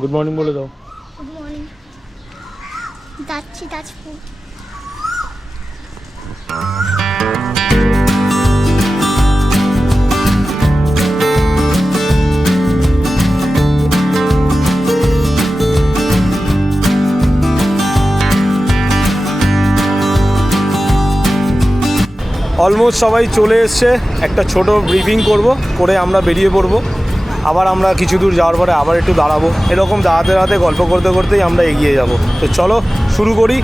Good morning বলে দাও। Good morning. যাচ্ছি তাজপুর। অলমোস্ট সবাই চলে এসছে, একটা ছোট ব্রিফিং করে আমরা বেরিয়ে পড়বো। আবার আমরা কিছু দূর যাওয়ার পরে আবার একটু দাঁড়াবো, এরকম দাঁড়াতে দাঁড়াতে গল্প করতে করতেই আমরা এগিয়ে যাব। তো চলো শুরু করি।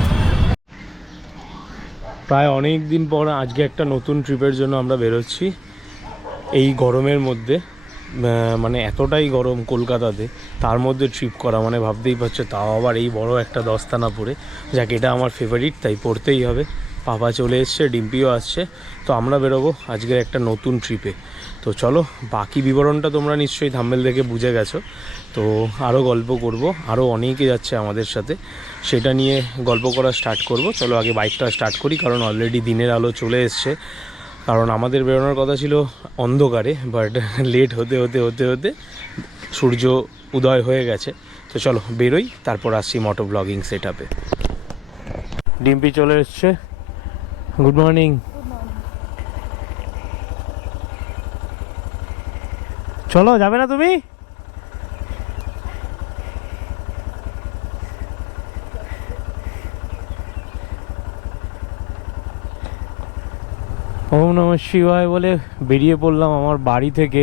প্রায় অনেক দিন পর আজকে একটা নতুন ট্রিপের জন্য আমরা বেরোচ্ছি এই গরমের মধ্যে। মানে এতটাই গরম কলকাতাতে, তার মধ্যে ট্রিপ করা মানে ভাবতেই পারছো, তাও আবার এই বড় একটা দস্তানা পরে। যাক, এটা আমার ফেভারিট, তাই পড়তেই হবে। পাপা চলে এসছে, ডিম্পিও আসছে, তো আমরা বেরোবো আজকের একটা নতুন ট্রিপে। তো চলো, বাকি বিবরণটা তোমরা নিশ্চয়ই থাম্বনেল দেখে বুঝে গেছো। তো আরও গল্প করব, আরও অনেকে যাচ্ছে আমাদের সাথে, সেটা নিয়ে গল্প করা স্টার্ট করব। চলো আগে বাইকটা স্টার্ট করি, কারণ অলরেডি দিনের আলো চলে এসছে। কারণ আমাদের বেরোনোর কথা ছিল অন্ধকারে, বাট লেট হতে হতে হতে হতে সূর্য উদয় হয়ে গেছে। তো চলো বেরোই, তারপর আসছি মোটো ব্লগিং সেট আপে। ডিম্পি চলে এসছে। Good morning. চলো, যাবে না তুমি? ওম নমঃ শিবায় বলে বেরিয়ে পড়লাম আমার বাড়ি থেকে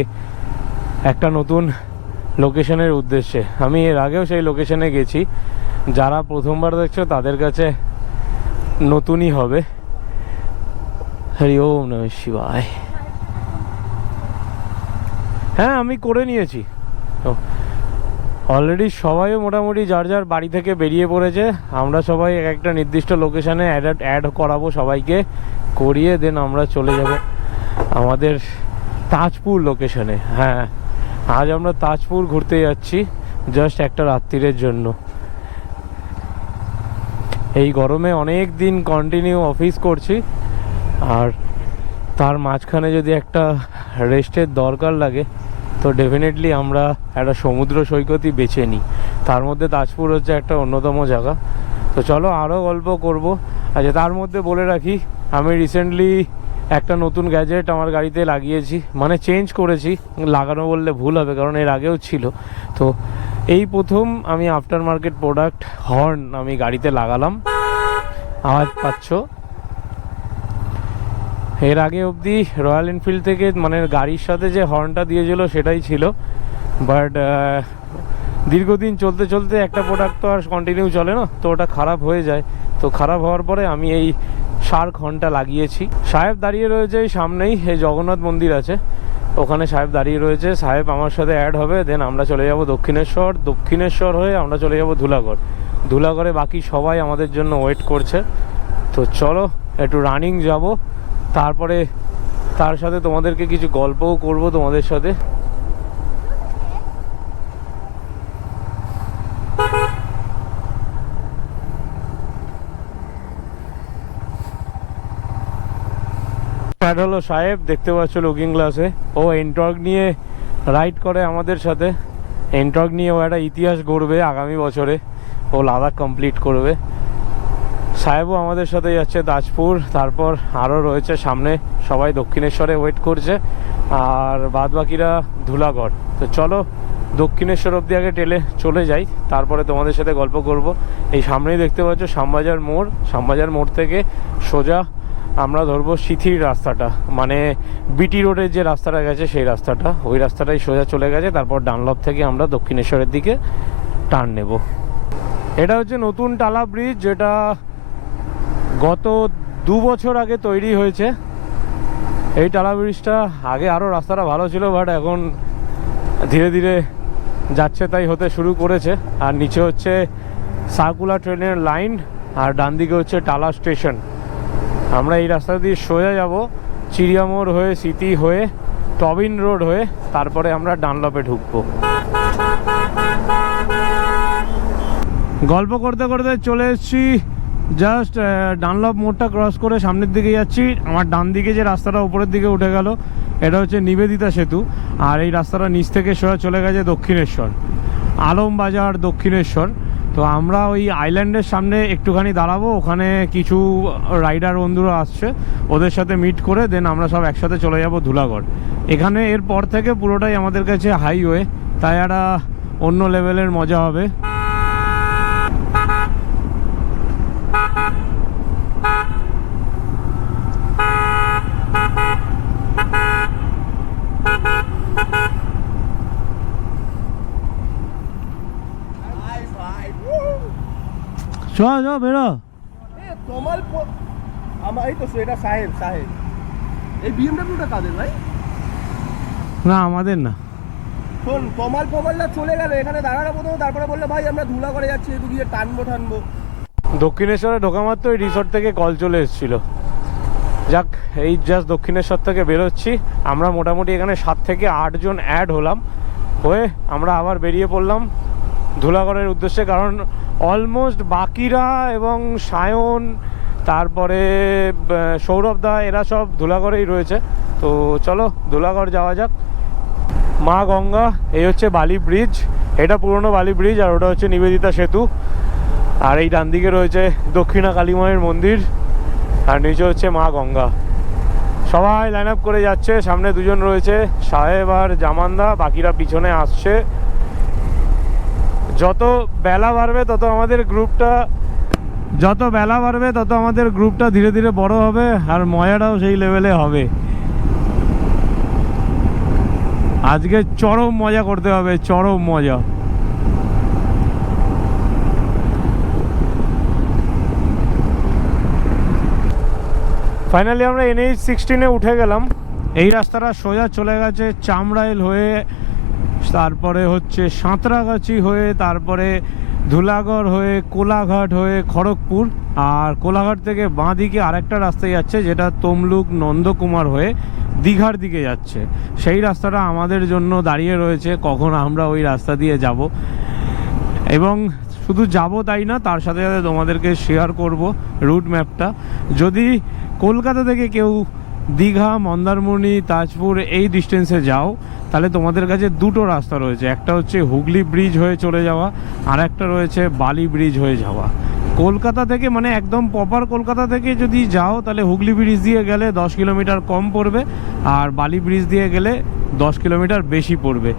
একটা নতুন লোকেশনের উদ্দেশ্যে। আমি এর আগেও সেই লোকেশনে গেছি, যারা প্রথমবার দেখছো তাদের কাছে নতুনই হবে। হরি ওম নমঃ শিবায়। হ্যাঁ, আমি করে নিয়েছি অলরেডি। সবাই মোটামুটি যার যার বাড়ি থেকে বেরিয়ে পড়েছে। আমরা সবাই একটা নির্দিষ্ট লোকেশানে অ্যাড করাবো সবাইকে, করিয়ে দেন আমরা চলে যাব আমাদের তাজপুর লোকেশনে। হ্যাঁ, আজ আমরা তাজপুর ঘুরতে যাচ্ছি জাস্ট একটা রাত্রিরের জন্য। এই গরমে অনেক দিন কন্টিনিউ অফিস করছি, আর তার মাঝখানে যদি একটা রেস্টের দরকার লাগে তো ডেফিনেটলি আমরা একটা সমুদ্র সৈকতই বেছে নিই। তার মধ্যে তাজপুর হচ্ছে একটা অন্যতম জায়গা। তো চলো আরও গল্প করব। আচ্ছা, তার মধ্যে বলে রাখি, আমি রিসেন্টলি একটা নতুন গ্যাজেট আমার গাড়িতে লাগিয়েছি, মানে চেঞ্জ করেছি, লাগানো বললে ভুল হবে কারণ এর আগেও ছিল। তো এই প্রথম আমি আফটার মার্কেট প্রোডাক্ট হর্ন আমি গাড়িতে লাগালাম। আওয়াজ পাচ্ছ? এর আগে অবধি রয়্যাল এনফিল্ড থেকে মানে গাড়ির সাথে যে হর্নটা দিয়েছিল সেটাই ছিল, বাট দীর্ঘদিন চলতে চলতে একটা প্রোডাক্ট তো আর কন্টিনিউ চলে না, তো ওটা খারাপ হয়ে যায়। তো খারাপ হওয়ার পরে আমি এই শার্ক হর্নটা লাগিয়েছি। সাহেব দাঁড়িয়ে রয়েছে এই সামনেই, এই জগন্নাথ মন্দির আছে ওখানে সাহেব দাঁড়িয়ে রয়েছে। সাহেব আমার সাথে অ্যাড হবে, দেন আমরা চলে যাব দক্ষিণেশ্বর। দক্ষিণেশ্বর হয়ে আমরা চলে যাব ধুলাগড়। ধুলাগড়ে বাকি সবাই আমাদের জন্য ওয়েট করছে। তো চলো একটু রানিং যাব, তারপরে তার সাথে তোমাদেরকে কিছু গল্পও করব তোমাদের সাথে। হলো সাহেব, দেখতে পাচ্ছ লুকিং গ্লাসে। ও এনটর্ক নিয়ে রাইড করে আমাদের সাথে। এনটর্ক নিয়ে ও একটা ইতিহাস গড়বে আগামী বছরে, ও লাদাখ কমপ্লিট করবে। সাহেবও আমাদের সাথে যাচ্ছে তাজপুর, তারপর আরও রয়েছে সামনে সবাই দক্ষিণেশ্বরে ওয়েট করছে, আর বাদ বাকিরা ধুলাগড়। তো চলো দক্ষিণেশ্বর অবধি আগে টেলে চলে যাই, তারপরে তোমাদের সাথে গল্প করব। এই সামনেই দেখতে পাচ্ছ শ্যামবাজার মোড়। শ্যামবাজার মোড় থেকে সোজা আমরা ধরবো সিথির রাস্তাটা, মানে বিটি রোডের যে রাস্তাটা গেছে সেই রাস্তাটা, ওই রাস্তাটাই সোজা চলে গেছে। তারপর ডানলপ থেকে আমরা দক্ষিণেশ্বরের দিকে টার্ন নেব। এটা হচ্ছে নতুন টালা ব্রিজ, যেটা গত 2 বছর আগে তৈরি হয়েছে। এই টালা ব্রিজটা আগে আরও রাস্তাটা ভালো ছিল, বাট এখন ধীরে ধীরে যাচ্ছে তাই হতে শুরু করেছে। আর নিচে হচ্ছে সার্কুলার ট্রেনের লাইন, আর ডান দিকে হচ্ছে টালা স্টেশন। আমরা এই রাস্তা দিয়ে সোজা যাব চিড়িয়ামোড় হয়ে, সিটি হয়ে, টবিন রোড হয়ে, তারপরে আমরা ডানলপে ঢুকবো। গল্প করতে করতে চলে এসেছি জাস্ট ডানলপ মোড়টা ক্রস করে সামনের দিকে যাচ্ছি। আমার ডান দিকে যে রাস্তাটা উপরের দিকে উঠে গেল, এটা হচ্ছে নিবেদিতা সেতু, আর এই রাস্তাটা নিচ থেকে সোজা চলে গেছে দক্ষিণেশ্বর। আলমবাজার দক্ষিণেশ্বর। তো আমরা ওই আইল্যান্ডের সামনে একটুখানি দাঁড়াবো, ওখানে কিছু রাইডার বন্ধুরা আসছে, ওদের সাথে মিট করে দেন আমরা সব একসাথে চলে যাব ধুলাগড়। এখানে এরপর থেকে পুরোটাই আমাদের কাছে হাইওয়ে, তাই একটা অন্য লেভেলের মজা হবে। চ বেরো। তোমার আমার এই তো এটা সাহেব সাহেব এই বিএমডব্লিউটা কাদের ভাই? না আমাদের না। শোন তোমার প্রবলটা চলে গেল, এখানে দাঁড়ানো প্রথমে, তারপরে বললে ভাই আমরা ধুলা করে যাচ্ছি, একটু গিয়ে টানবো। দক্ষিণেশ্বরে ঢোকা মাত্র ওই রিসর্ট থেকে কল চলে এসেছিল। যাক, এই জাস্ট দক্ষিণেশ্বর থেকে বেরোচ্ছি আমরা, মোটামুটি এখানে 7 থেকে 8 জন অ্যাড হলাম, হয়ে আমরা আবার বেরিয়ে পড়লাম ধুলাগড়ের উদ্দেশ্যে। কারণ অলমোস্ট বাকিরা এবং সায়ন, তারপরে সৌরভ দা, এরা সব ধুলাগড়েই রয়েছে। তো চলো ধুলাগড় যাওয়া যাক। মা গঙ্গা, এই হচ্ছে বালি ব্রিজ, এটা পুরনো বালি ব্রিজ, আর ওটা হচ্ছে নিবেদিতা সেতু। আর এই ডান দিকে রয়েছে দক্ষিণা কালী মায়ের মন্দির, আর নিচে হচ্ছে মা গঙ্গা। সবাই লাইন আপ করে যাচ্ছে, সামনে দুজন রয়েছে সাহেব আর জামানদা, বাকিরা পিছনে আসছে। যত বেলা বাড়বে তত আমাদের গ্রুপটা ধীরে ধীরে বড় হবে, আর মজাটাও সেই লেভেলে হবে। আজকে চরম মজা করতে হবে, চরম মজা। ফাইনালি আমরা NH-16 উঠে গেলাম। এই রাস্তাটা সোজা চলে গেছে চামড়াইল হয়ে, তারপরে হচ্ছে সাঁতরাগাছি হয়ে, তারপরে ধুলাগড় হয়ে, কোলাঘাট হয়ে খড়গপুর, আর কোলাঘাট থেকে বাঁ দিকে আরেকটা রাস্তা যাচ্ছে যেটা তমলুক নন্দকুমার হয়ে দীঘার দিকে যাচ্ছে। সেই রাস্তাটা আমাদের জন্য দাঁড়িয়ে রয়েছে, কখন আমরা ওই রাস্তা দিয়ে যাব। এবং শুধু যাব তাই না, তার সাথে সাথে তোমাদেরকে শেয়ার করব রুট ম্যাপটা। যদি কলকাতা থেকে কেউ দীঘা, মন্দারমণি, তাজপুর এই ডিস্টেন্সে যাও, তাহলে তোমাদের কাছে দুটো রাস্তা রয়েছে। একটা হচ্ছে হুগলি ব্রিজ হয়ে চলে যাওয়া, আর একটা রয়েছে বালি ব্রিজ হয়ে যাওয়া। কলকাতা থেকে, মানে একদম প্রপার কলকাতা থেকে যদি যাও, তাহলে হুগলি ব্রিজ দিয়ে গেলে 10 কিলোমিটার কম পড়বে, আর বালি ব্রিজ দিয়ে গেলে 10 কিলোমিটার বেশি পড়বে।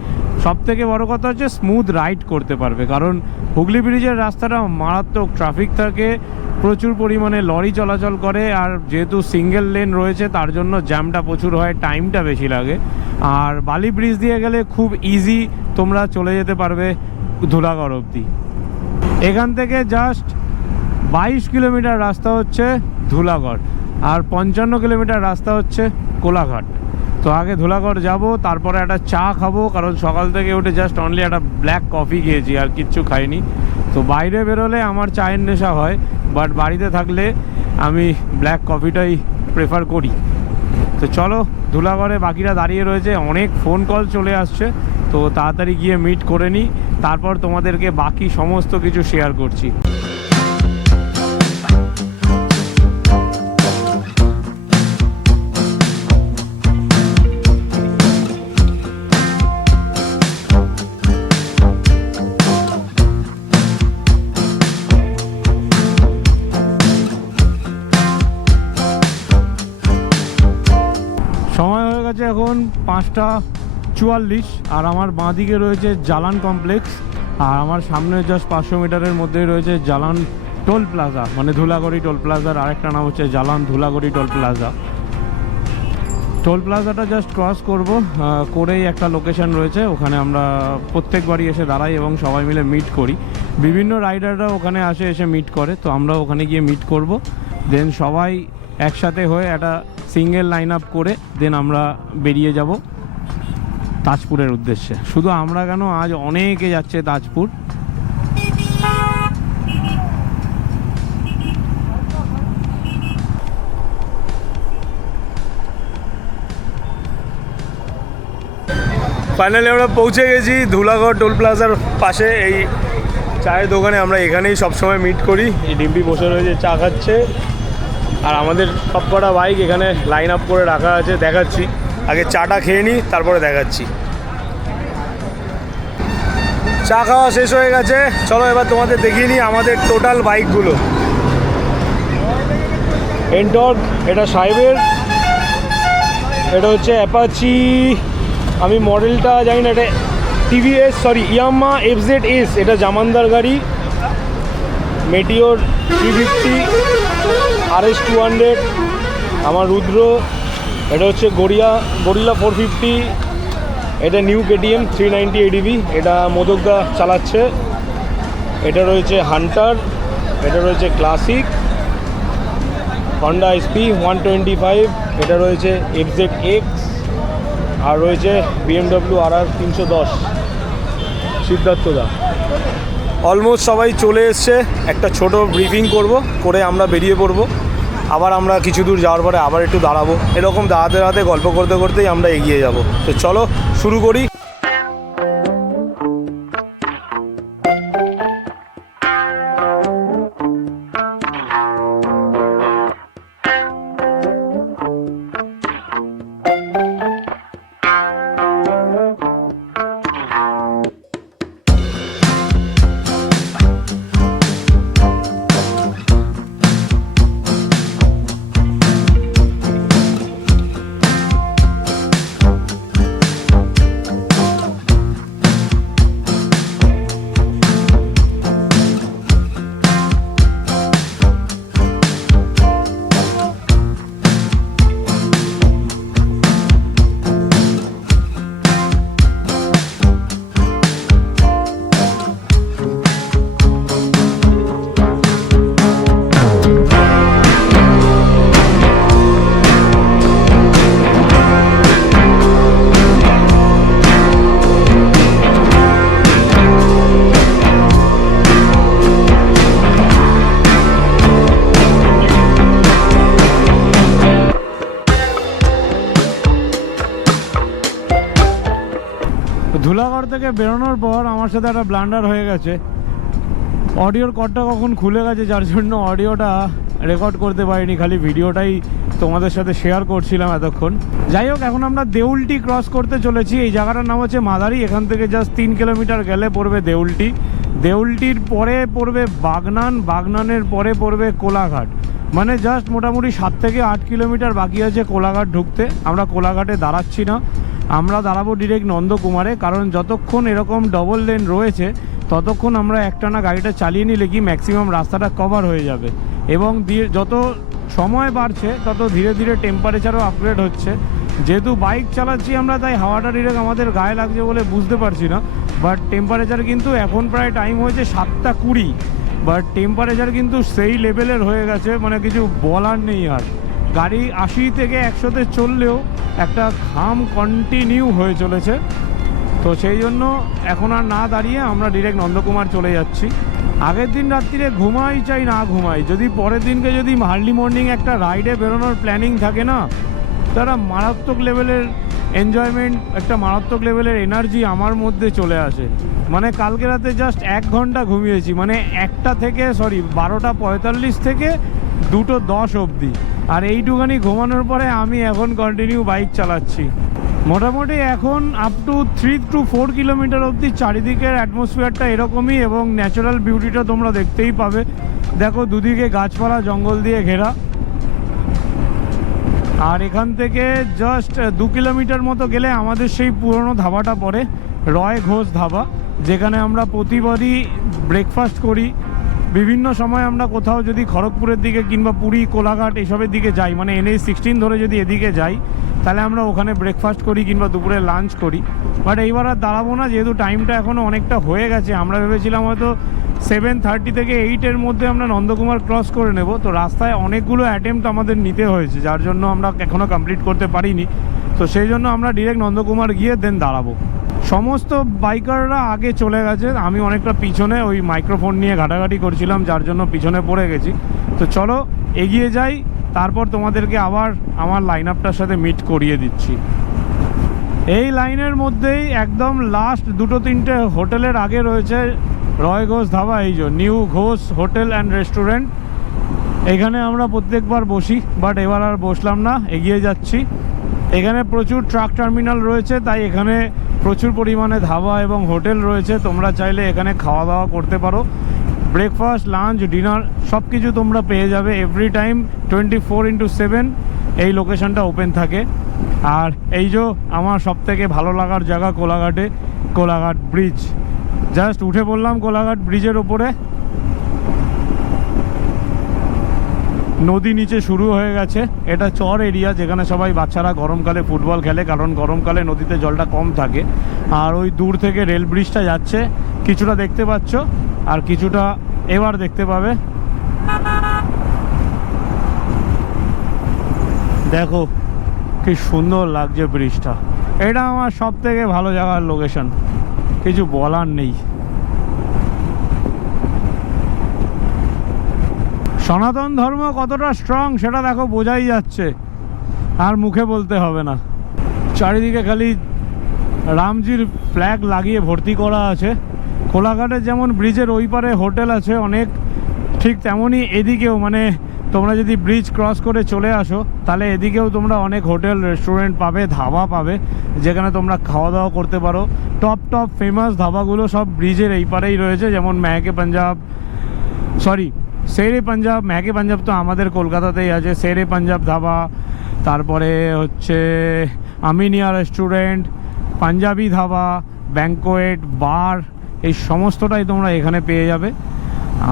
সব থেকে বড় কথা হচ্ছে স্মুথ রাইড করতে পারবে, কারণ হুগলি ব্রিজের রাস্তাটা মারাত্মক ট্রাফিক থাকে, প্রচুর পরিমাণে লরি চলাচল করে, আর যেহেতু সিঙ্গেল লেন রয়েছে তার জন্য জ্যামটা প্রচুর হয়, টাইমটা বেশি লাগে। আর বালি ব্রিজ দিয়ে গেলে খুব ইজি তোমরা চলে যেতে পারবে ধুলাগড় অবধি। এখান থেকে জাস্ট 22 কিলোমিটার রাস্তা হচ্ছে ধুলাগড়, আর 55 কিলোমিটার রাস্তা হচ্ছে কোলাঘাট। তো আগে ধুলাগড় যাব, তারপরে একটা চা খাবো, কারণ সকাল থেকে উঠে জাস্ট অনলি একটা ব্ল্যাক কফি খেয়েছি, আর কিচ্ছু খাইনি। তো বাইরে বেরোলে আমার চায়ের নেশা হয়, বাট বাড়িতে থাকলে আমি ব্ল্যাক কফিটাই প্রেফার করি। তো চলো, ধুলাগড়ে বাকিরা দাঁড়িয়ে রয়েছে, অনেক ফোন কল চলে আসছে, তো তাড়াতাড়ি গিয়ে মিট করে নিই, তারপর তোমাদেরকে বাকি সমস্ত কিছু শেয়ার করছি। সময় হয়ে গেছে এখন 5:44, আর আমার বাঁ দিকে রয়েছে জালান কমপ্লেক্স, আর আমার সামনে জাস্ট 500 মিটারের মধ্যেই রয়েছে জালান টোল প্লাজা, মানে ধুলাগড়ি টোল প্লাজার আরেকটা নাম হচ্ছে Jalan Dhulagori toll plaza. Toll প্লাজাটা জাস্ট ক্রস করব, করেই একটা লোকেশন রয়েছে, ওখানে আমরা প্রত্যেকবারই এসে দাঁড়াই এবং সবাই মিলে মিট করি। বিভিন্ন রাইডাররা ওখানে এসে মিট করে, তো আমরা ওখানে গিয়ে মিট করব, দেন সবাই একসাথে হয়ে একটা সিঙ্গেল লাইন আপ করে দেন আমরা বেরিয়ে যাব তাজপুরের উদ্দেশ্যে। শুধু আমরা কেন, আজ অনেকে যাচ্ছে তাজপুর। ফাইনালি আমরা পৌঁছে গেছি ধুলাগড় টোল প্লাজার পাশে এই চায়ের দোকানে। আমরা এখানেই সবসময় মিট করি। এই ডিম্পি বসে রয়েছে, চা খাচ্ছে, আর আমাদের সবকটা বাইক এখানে লাইন আপ করে রাখা আছে। দেখাচ্ছি, আগে চাটা খেয়ে নিই, তারপরে দেখাচ্ছি। চা খাওয়া শেষ হয়ে গেছে, চলো এবার তোমাদের দেখিয়ে নিই আমাদের টোটাল বাইকগুলো। এন্টর্ক, এটা সাইবের, এটা হচ্ছে অ্যাপাচি, আমি মডেলটা জানি না, এটা টিভিএস সরি ইয়ামাহা FZS, এটা জামানদার গাড়ি। মেটিওর 350, RS 200, আমার রুদ্র, এটা হচ্ছে গরিলা 450, এটা নিউ KTM 390 ADV, এটা মোদকদা চালাচ্ছে। এটা রয়েছে হান্টার, এটা রয়েছে ক্লাসিক, হন্ডা SP 125, এটা রয়েছে FZX, আর রয়েছে BMW RR 310 সিদ্ধার্থদা। অলমোস্ট সবাই চলে এসছে, একটা ছোট ব্রিফিং করে আমরা বেরিয়ে পড়বো। আবার আমরা কিছু দূর যাওয়ার পরে আবার একটু দাঁড়াবো, এরকম দাঁড়াতে দাঁড়াতে গল্প করতে করতেই আমরা এগিয়ে যাব। তো চলো শুরু করি। ধুলাগড় থেকে বেরোনোর পর আমার সাথে একটা ব্লান্ডার হয়ে গেছে, অডিওর কর্ডটা কখন খুলে গেছে, যার জন্য অডিওটা রেকর্ড করতে পারিনি, খালি ভিডিওটাই তোমাদের সাথে শেয়ার করছিলাম এতক্ষণ। যাই হোক, এখন আমরা দেউলটি ক্রস করতে চলেছি। এই জায়গাটার নাম হচ্ছে মাদারি, এখান থেকে জাস্ট 3 কিলোমিটার গেলে পড়বে দেউলটি। দেউলটির পরে পড়বে বাগনানের পরে পড়বে কোলাঘাট, মানে জাস্ট মোটামুটি 7 থেকে 8 কিলোমিটার বাকি আছে কোলাঘাট ঢুকতে। আমরা কোলাঘাটে দাঁড়াচ্ছি না, আমরা দাঁড়াবো ডিরেক্ট নন্দকুমারে, কারণ যতক্ষণ এরকম ডবল লেন রয়েছে ততক্ষণ আমরা একটানা গাড়িটা চালিয়ে নিলে কি ম্যাক্সিমাম রাস্তাটা কভার হয়ে যাবে। এবং যত সময় বাড়ছে তত ধীরে ধীরে টেম্পারেচারও আপগ্রেড হচ্ছে। যেহেতু বাইক চালাচ্ছি আমরা, তাই হাওয়াটা ডিরেক্ট আমাদের গায়ে লাগছে বলে বুঝতে পারছি না, বাট টেম্পারেচার কিন্তু এখন প্রায় টাইম হয়েছে 7:20, বাট টেম্পারেচার কিন্তু সেই লেভেলের হয়ে গেছে, মানে কিছু বলার নেই। আর গাড়ি 80 থেকে 100-তে চললেও একটা ঘাম কন্টিনিউ হয়ে চলেছে। তো সেই জন্য এখন আর না দাঁড়িয়ে আমরা ডিরেক্ট নন্দকুমার চলে যাচ্ছি। আগের দিন রাত্রিরে ঘুমাই চাই না ঘুমাই, যদি পরের দিনকে যদি আর্লি মর্নিং একটা রাইডে বেরোনোর প্ল্যানিং থাকে না, তারা মারাত্মক লেভেলের এনজয়মেন্ট, একটা মারাত্মক লেভেলের এনার্জি আমার মধ্যে চলে আসে। মানে কালকে রাতে জাস্ট 1 ঘন্টা ঘুমিয়েছি, মানে 12:45 থেকে 2:10 অবধি। আর এইটুখানি ঘুমানোর পরে আমি এখন কন্টিনিউ বাইক চালাচ্ছি। মোটামুটি এখন আপ টু 3 to 4 কিলোমিটার অবধি চারিদিকের অ্যাটমসফিয়ারটা এরকমই, এবং ন্যাচারাল বিউটিটা তোমরা দেখতেই পাবে। দেখো দুদিকে গাছপালা জঙ্গল দিয়ে ঘেরা। আর এখান থেকে জাস্ট 2 কিলোমিটার মতো গেলে আমাদের সেই পুরনো ধাবাটা পড়ে, রয় ঘোষ ধাবা, যেখানে আমরা প্রতিবারই ব্রেকফাস্ট করি। বিভিন্ন সময় আমরা কোথাও যদি খড়গপুরের দিকে কিংবা পুরী কোলাঘাট এসবের দিকে যাই, মানে NH16 ধরে যদি এদিকে যাই, তাহলে আমরা ওখানে ব্রেকফাস্ট করি কিংবা দুপুরে লাঞ্চ করি। বাট এইবার আর দাঁড়াবো না, যেহেতু টাইমটা এখনও অনেকটা হয়ে গেছে। আমরা ভেবেছিলাম হয়তো 7:30 থেকে 8-এর মধ্যে আমরা নন্দকুমার ক্রস করে নেব। তো রাস্তায় অনেকগুলো অ্যাটেম্প্ট আমাদের নিতে হয়েছে, যার জন্য আমরা এখনও কমপ্লিট করতে পারিনি। তো সেই জন্য আমরা ডিরেক্ট নন্দকুমার গিয়ে দেন দাঁড়াবো। সমস্ত বাইকাররা আগে চলে গেছে, আমি অনেকটা পিছনে ওই মাইক্রোফোন নিয়ে ঘাটাঘাটি করছিলাম, যার জন্য পিছনে পড়ে গেছি। তো চলো এগিয়ে যাই, তারপর তোমাদেরকে আবার আমার লাইন আপটার সাথে মিট করিয়ে দিচ্ছি। এই লাইনের মধ্যেই একদম লাস্ট 2-3টে হোটেলের আগে রয়েছে রয় ঘোষ ধাবা, এই যে new Ghosh hotel and restaurant. এখানে আমরা প্রত্যেকবার বসি, বাট এবার আর বসলাম না, এগিয়ে যাচ্ছি। এখানে প্রচুর ট্রাক টার্মিনাল রয়েছে, তাই এখানে প্রচুর পরিমাণে ধাবা এবং হোটেল রয়েছে, তোমরা চাইলে এখানে খাওয়া দাওয়া করতে পারো। ব্রেকফাস্ট, লাঞ্চ, ডিনার সব কিছু তোমরা পেয়ে যাবে এভরি টাইম 24/7 এই লোকেশনটা ওপেন থাকে। আর এই যে আমার সবথেকে ভালো লাগার জায়গা কোলাঘাটে, কোলাঘাট ব্রিজ। জাস্ট উঠে পড়লাম কোলাঘাট ব্রিজের ওপরে, নদী নিচে শুরু হয়ে গেছে। এটা চর এরিয়া যেখানে সবাই বাচ্চারা গরমকালে ফুটবল খেলে, কারণ গরমকালে নদীতে জলটা কম থাকে। আর ওই দূর থেকে রেল ব্রিজটা যাচ্ছে, কিছুটা দেখতে পাচ্ছ আর কিছুটা এবার দেখতে পাবে। দেখো কি সুন্দর লাগছে ব্রিজটা। এটা আমার সব থেকে ভালো জায়গার লোকেশন, কিছু বলার নেই। সনাতন ধর্ম কতটা স্ট্রং সেটা দেখো, বোঝাই যাচ্ছে, আর মুখে বলতে হবে না। চারিদিকে খালি রামজির ফ্ল্যাগ লাগিয়ে ভর্তি করা আছে। কোলাঘাটের যেমন ব্রিজের ওই পারে হোটেল আছে অনেক, ঠিক তেমনই এদিকেও, মানে তোমরা যদি ব্রিজ ক্রস করে চলে আসো তাহলে এদিকেও তোমরা অনেক হোটেল, রেস্টুরেন্ট পাবে, ধাবা পাবে, যেখানে তোমরা খাওয়া দাওয়া করতে পারো। টপ টপ ফেমাস ধাবাগুলো সব ব্রিজের এই পারেই রয়েছে, যেমন মেহকে পাঞ্জাব, সরি শেরে পাঞ্জাব। মেহকে পাঞ্জাব তো আমাদের কলকাতাতেই আছে। শেরে পাঞ্জাব ধাবা, তারপরে হচ্ছে আমিনিয়া রেস্টুরেন্ট, পাঞ্জাবি ধাবা, ব্যাঙ্কোয়েট, বার, এই সমস্তটাই তোমরা এখানে পেয়ে যাবে।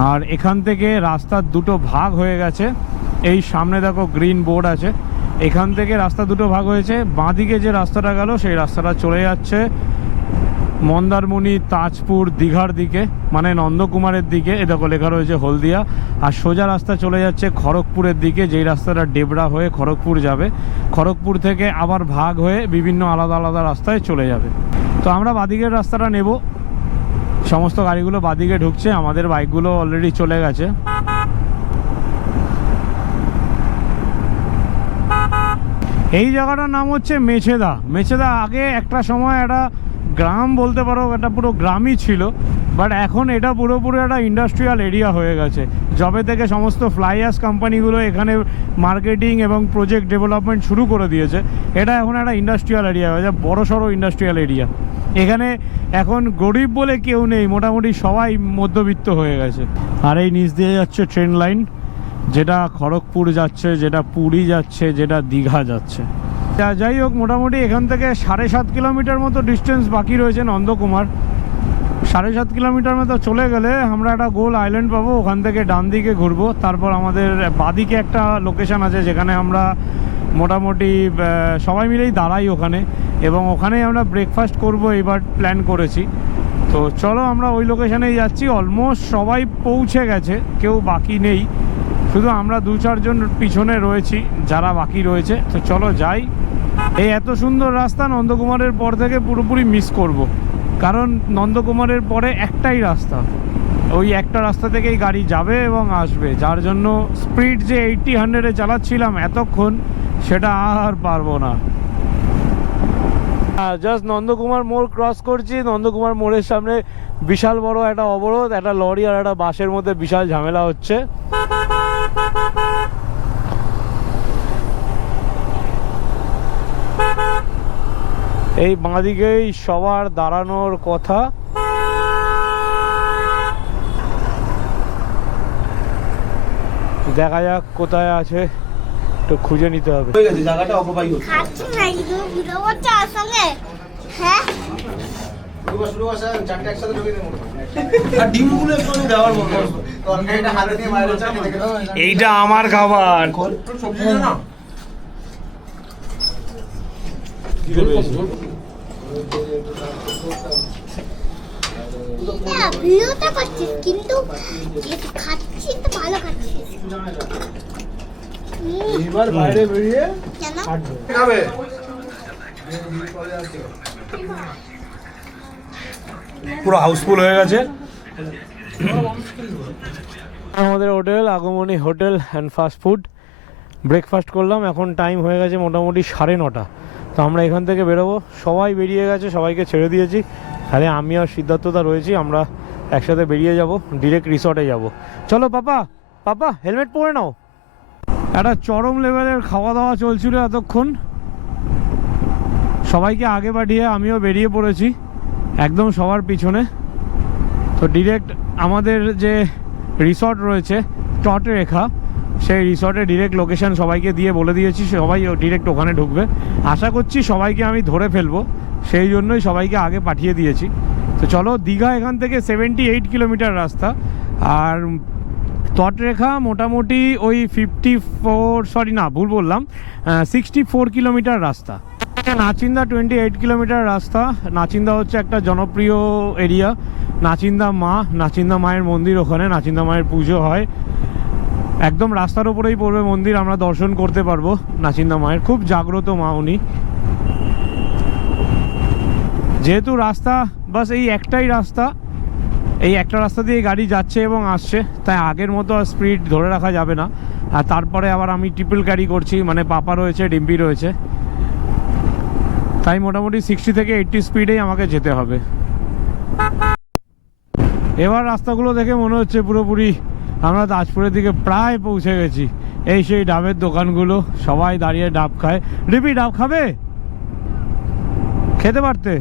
আর এখান থেকে রাস্তার দুটো ভাগ হয়ে গেছে। এই সামনে দেখো গ্রিন বোর্ড আছে, এখান থেকে রাস্তা দুটো ভাগ হয়েছে। বাঁদিকে যে রাস্তাটা গেল সেই রাস্তাটা চলে যাচ্ছে মন্দারমণি, তাজপুর, দীঘার দিকে, মানে নন্দকুমারের দিকে। এ দেখো লেখা রয়েছে হলদিয়া। আর সোজা রাস্তা চলে যাচ্ছে খড়গপুরের দিকে, যেই রাস্তাটা ডেবরা হয়ে খড়গপুর যাবে। খড়গপুর থেকে আবার ভাগ হয়ে বিভিন্ন আলাদা আলাদা রাস্তায় চলে যাবে। তো আমরা বাদিকের রাস্তাটা নেব। সমস্ত গাড়িগুলো বাদিকে ঢুকছে, আমাদের বাইকগুলো অলরেডি চলে গেছে। এই জায়গাটার নাম হচ্ছে মেছেদা। মেছেদা আগে একটা সময় একটা গ্রাম বলতে পারো, এটা পুরো গ্রামই ছিল, বাট এখন এটা পুরোপুরি একটা ইন্ডাস্ট্রিয়াল এরিয়া হয়ে গেছে। যবে থেকে সমস্ত ফ্লাই অ্যাশ কোম্পানিগুলো এখানে মার্কেটিং এবং প্রজেক্ট ডেভেলপমেন্ট শুরু করে দিয়েছে, এটা এখন একটা ইন্ডাস্ট্রিয়াল এরিয়া হয়ে যায়, বড় সড়ো ইন্ডাস্ট্রিয়াল এরিয়া। এখানে এখন গরিব বলে কেউ নেই, মোটামুটি সবাই মধ্যবিত্ত হয়ে গেছে। আর এই নিচ দিয়ে যাচ্ছে ট্রেন লাইন, যেটা খড়গপুর যাচ্ছে, যেটা পুরী যাচ্ছে, যেটা দীঘা যাচ্ছে। যাই হোক, মোটামুটি এখান থেকে 7.5 কিলোমিটার মতো ডিস্টেন্স বাকি রয়েছে নন্দকুমার। 7.5 কিলোমিটার মতো চলে গেলে আমরা একটা গোল আইল্যান্ড পাবো, ওখান থেকে ডান দিকে ঘুরবো। তারপর আমাদের বাদিকে একটা লোকেশন আছে যেখানে আমরা মোটামুটি সবাই মিলেই দাঁড়াই ওখানে, এবং ওখানেই আমরা ব্রেকফাস্ট করব এবার প্ল্যান করেছি। তো চলো আমরা ওই লোকেশানেই যাচ্ছি। অলমোস্ট সবাই পৌঁছে গেছে, কেউ বাকি নেই, শুধু আমরা 2-4 জন পিছনে রয়েছি যারা বাকি রয়েছে। তো চলো যাই। এই এত সুন্দর রাস্তা নন্দকুমারের পর থেকে পুরোপুরি মিস করব, কারণ নন্দকুমারের পরে একটাই রাস্তা, ওই একটা রাস্তা থেকেই গাড়ি যাবে এবং আসবে, যার জন্য স্পিড যে 80-100-এ চালাচ্ছিলাম এতক্ষণ, সেটা আর পারবো না। জাস্ট নন্দকুমার মোড় ক্রস করছি। নন্দকুমার মোড়ের সামনে বিশাল বড় একটা অবরোধ, একটা লরি আর একটা বাসের মধ্যে বিশাল ঝামেলা হচ্ছে। এই বাঁদিকেই সবার দাঁড়ানোর কথা। দেখা যাক কোথায় আছে, একটু খুঁজে নিতে হবে। জায়গাটা অকুপাই হচ্ছে। খাচ্ছি না কিন্তু ভিডিও করছে আর সঙ্গে। হ্যাঁ শুরু আসা চারটে একসাথে ঢুকে দেবো। আর ডিমগুলো একটু দেওয়ার মতো। তরকারিটা হাতে নিয়ে বাইরে দেখে দাও। এইটা আমার খাবার। সবজি না। হ্যাঁ ভিডিওটা করছিস কিন্তু খাচ্ছি তো ভালো খাচ্ছিস। এবার বাইরে বেরিয়ে কেন খাবে? পুরো হাউসফুল হয়ে গেছে। আমাদের hotel Agamani hotel and fast food, breakfast করলাম। এখন টাইম হয়ে গেছে মোটামুটি 9:30। তো আমরা এখান থেকে বেরোবো। সবাই বেরিয়ে গেছে, সবাইকে ছেড়ে দিয়েছি, খালি আমি আর সিদ্ধার্থদা রয়েছি। আমরা একসাথে বেরিয়ে যাব, ডিরেক্ট রিসর্টে যাব। চলো পাপা, পাপা হেলমেট পরে নাও। একটা চরম লেভেলের খাওয়া দাওয়া চলছিল এতক্ষণ, সবাইকে আগে পাঠিয়ে আমিও বেরিয়ে পড়েছি একদম সবার পিছনে। তো ডিরেক্ট আমাদের যে রিসর্ট রয়েছে তটরেখা, সেই রিসর্টে ডিরেক্ট লোকেশন সবাইকে দিয়ে বলে দিয়েছি, সবাই ডিরেক্ট ওখানে ঢুকবে। আশা করছি সবাইকে আমি ধরে ফেলবো, সেই জন্যই সবাইকে আগে পাঠিয়ে দিয়েছি। তো চলো, দীঘা এখান থেকে 78 কিলোমিটার রাস্তা, আর তটরেখা মোটামুটি ওই 64 কিলোমিটার রাস্তা। নাচিন্দা 28 কিলোমিটার রাস্তা। নাচিন্দা হচ্ছে একটা জনপ্রিয় এরিয়া। নাচিন্দা মায়ের মন্দির, ওখানে নাচিন্দা মায়ের পুজো হয়। একদম রাস্তার উপরেই পড়বে মন্দির, আমরা দর্শন করতে পারবো নাচিন্দা মায়ের। খুব জাগ্রত মা উনি। যেহেতু রাস্তা বাস এই একটাই রাস্তা, এই একটা রাস্তা দিয়ে গাড়ি যাচ্ছে এবং আসছে, তাই আগের মতো স্পিড ধরে রাখা যাবে না। আর তারপরে আবার আমি ট্রিপল ক্যারি করছি, মানে পাপা রয়েছে, ডিম্পি রয়েছে, তাই মোটামুটি 60 থেকে 80 স্পিডেই আমাকে যেতে হবে। এবার রাস্তাগুলো দেখে মনে হচ্ছে পুরোপুরি আমরা তাজপুরের দিকে প্রায় পৌঁছে গেছি। এই সেই ডাবের দোকানগুলো, সবাই দাঁড়িয়ে ডাব খায়। ডিম্পি, ডাব খাবে? খেতে পারতে?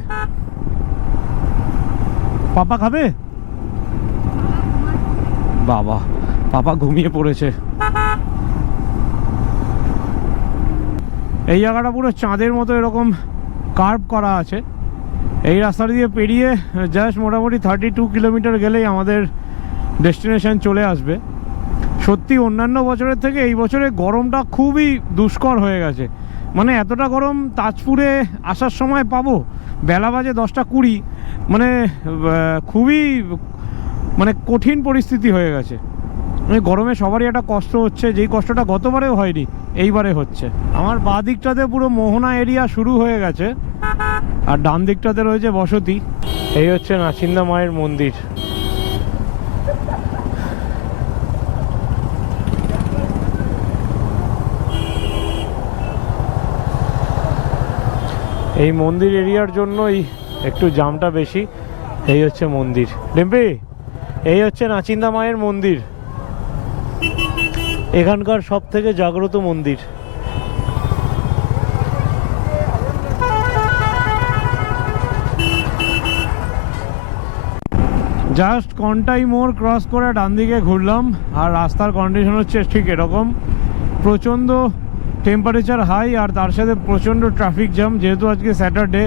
পাপা খাবে? বাবা, পাপা ঘুমিয়ে পড়েছে। এই জায়গাটা পুরো চাঁদের মতো এরকম কার্ভ করা আছে। এই রাস্তা দিয়ে পেরিয়ে জাস্ট মোটামুটি 32 কিলোমিটার গেলেই আমাদের ডেস্টিনেশন চলে আসবে। সত্যি অন্যান্য বছরের থেকে এই বছরে গরমটা খুবই দুষ্কর হয়ে গেছে। মানে এতটা গরম তাজপুরে আসার সময় পাবো, বেলা বাজে 10টা 20, মানে খুবই মানে কঠিন পরিস্থিতি হয়ে গেছে। গরমে সবারই একটা কষ্ট হচ্ছে, যেই কষ্টটা গতবারেও হয়নি এইবারে হচ্ছে। আমার বাঁ দিকটাতে পুরো মোহনা এরিয়া শুরু হয়ে গেছে, আর ডান দিকটাতে রয়েছে বসতি। এই হচ্ছে নাচিন্দা মায়ের মন্দির। এই মন্দির এরিয়ার জন্যই একটু জামটা বেশি। এই হচ্ছে মন্দির। ডিম্পি, এই হচ্ছে নাচিন্দা মায়ের মন্দির, এখানকার সব থেকে জাগ্রত মন্দির। জাস্ট কন্টাই মোড় ক্রস করে ডান দিকে ঘুরলাম, আর রাস্তার কন্ডিশন হচ্ছে ঠিক এরকম। প্রচণ্ড টেম্পারেচার হাই, আর তার সাথে প্রচণ্ড ট্রাফিক জ্যাম, যেহেতু আজকে স্যাটারডে।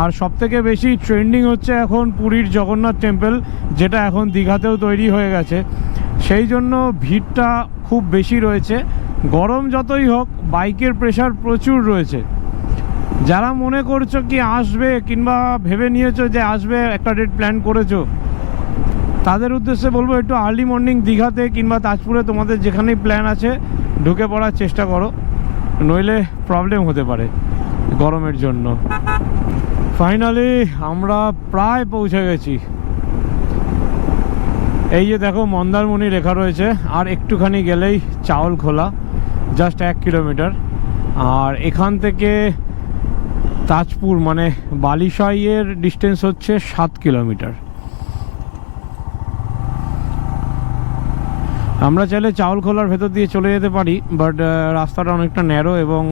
আর সবথেকে বেশি ট্রেন্ডিং হচ্ছে এখন পুরীর জগন্নাথ টেম্পল, যেটা এখন দীঘাতেও তৈরি হয়ে গেছে। সেই জন্য ভিড়টা খুব বেশি রয়েছে। গরম যতই হোক, বাইকের প্রেশার প্রচুর রয়েছে। যারা মনে করছো কি আসবে, কিংবা ভেবে নিয়েছো যে আসবে, একটা ডেট প্ল্যান করেছো, তাদের উদ্দেশ্যে বলবো একটু আর্লি মর্নিং দীঘাতে কিংবা তাজপুরে তোমাদের যেখানেই প্ল্যান আছে ঢুকে পড়ার চেষ্টা করো, নইলে প্রবলেম হতে পারে গরমের জন্য। ফাইনালি আমরা প্রায় পৌঁছে গেছি। এই যে দেখো মন্দারমণি লেখা রয়েছে, আর একটুখানি গেলেই চাউলখোলা, জাস্ট 1 কিলোমিটার। আর এখান থেকে তাজপুর মানে বালিশাইয়ের ডিস্টেন্স হচ্ছে 7 কিলোমিটার। আমরা চাইলে চাউলখোলার ভেতর দিয়ে চলে যেতে পারি, বাট রাস্তাটা অনেকটা ন্যারো এবং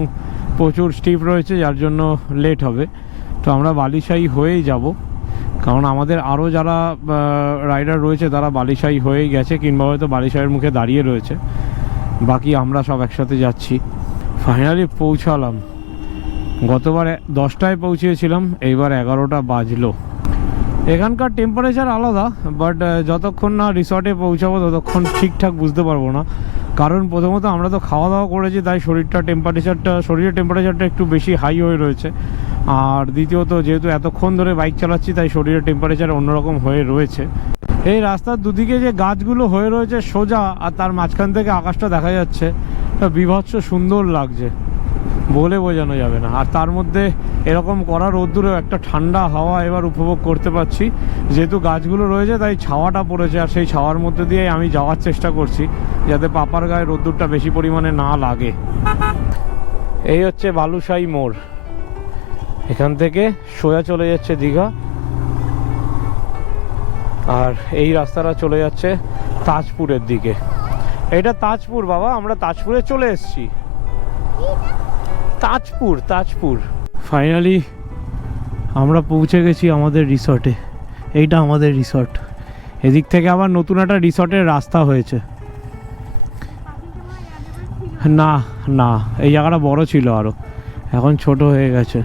প্রচুর স্টিপ রয়েছে, যার জন্য লেট হবে। তো আমরা বালিশাই হয়েই যাব, কারণ আমাদের আরও যারা রাইডার রয়েছে তারা বালিশাই হয়েই গেছে, কিংবা হয়তো বালিশাইয়ের মুখে দাঁড়িয়ে রয়েছে। বাকি আমরা সব একসাথে যাচ্ছি। ফাইনালি পৌঁছালাম। গতবার 10টায় পৌঁছেছিলাম, এইবার 11টা বাজলো। এখানকার টেম্পারেচার আলাদা, বাট যতক্ষণ না রিসর্টে পৌঁছাবো ততক্ষণ ঠিকঠাক বুঝতে পারবো না। কারণ প্রথমত আমরা তো খাওয়া দাওয়া করেছি, তাই শরীরের টেম্পারেচারটা একটু বেশি হাই হয়ে রয়েছে। আর দ্বিতীয়ত যেহেতু এতক্ষণ ধরে বাইক চালাচ্ছি, তাই শরীরের টেম্পারেচার অন্যরকম হয়ে রয়েছে। এই রাস্তার দুদিকে যে গাছগুলো হয়ে রয়েছে সোজা, আর তার মাঝখান থেকে আকাশটা দেখা যাচ্ছে, বীভৎস সুন্দর লাগছে, বলে বোঝানো যাবে না। আর তার মধ্যে এরকম করা রোদ্দুরেও একটা ঠান্ডা হাওয়া এবার উপভোগ করতে পারছি। যেহেতু গাছগুলো রয়েছে তাই ছাওয়াটা পড়েছে, আর সেই ছাওয়ার মধ্যে দিয়ে আমি যাওয়ার চেষ্টা করছি যাতে পাপার গায়ে রোদ্দুরটা বেশি পরিমাণে না লাগে। এই হচ্ছে বালুশাই মোড়, এখান থেকে সোজা চলে যাচ্ছে দীঘা, আর এই রাস্তাটা চলে যাচ্ছে তাজপুরের দিকে। এটা তাজপুর বাবা, আমরা তাজপুরে চলে এসেছি। তাজপুর ফাইনালি আমরা পৌঁছে গেছি আমাদের রিসর্টে। এইটা আমাদের রিসর্ট। এদিক থেকে আবার নতুন একটা রিসর্টের রাস্তা হয়েছে। না না, এই জায়গাটা বড় ছিল আরো, এখন ছোট হয়ে গেছে।